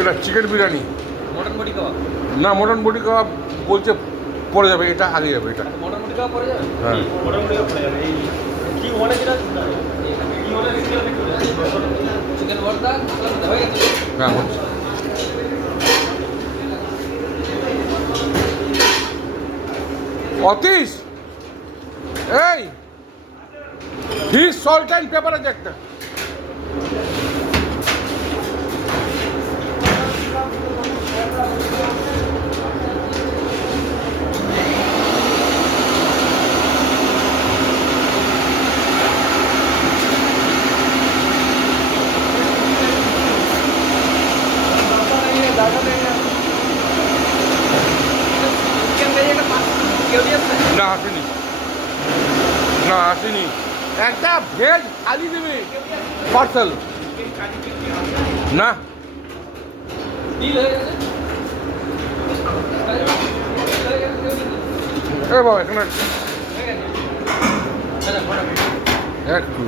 এটা chicken biryani. Mutton body কাবাব। না, mutton body কাবাব বলছে পরে যাবে, এটা আগে যাবে। এটা মটন বডি কাবাব পরে যাবে। হ্যাঁ, মটন বডি কাবাব পরে যাবে। এই কি ওয়ানে যেটা কি ওয়ানে চিকেন ভর্তা হয়ে গেছে। হ্যাঁ হচ্ছে। অতীশ, এই ফিশ সল্ট অ্যান্ড পেপার আছে একটা। না আসেনি, না আসেনি। একটা ভেজ খালি দিবি পার্সেল। না এ বাবা এখানে একটু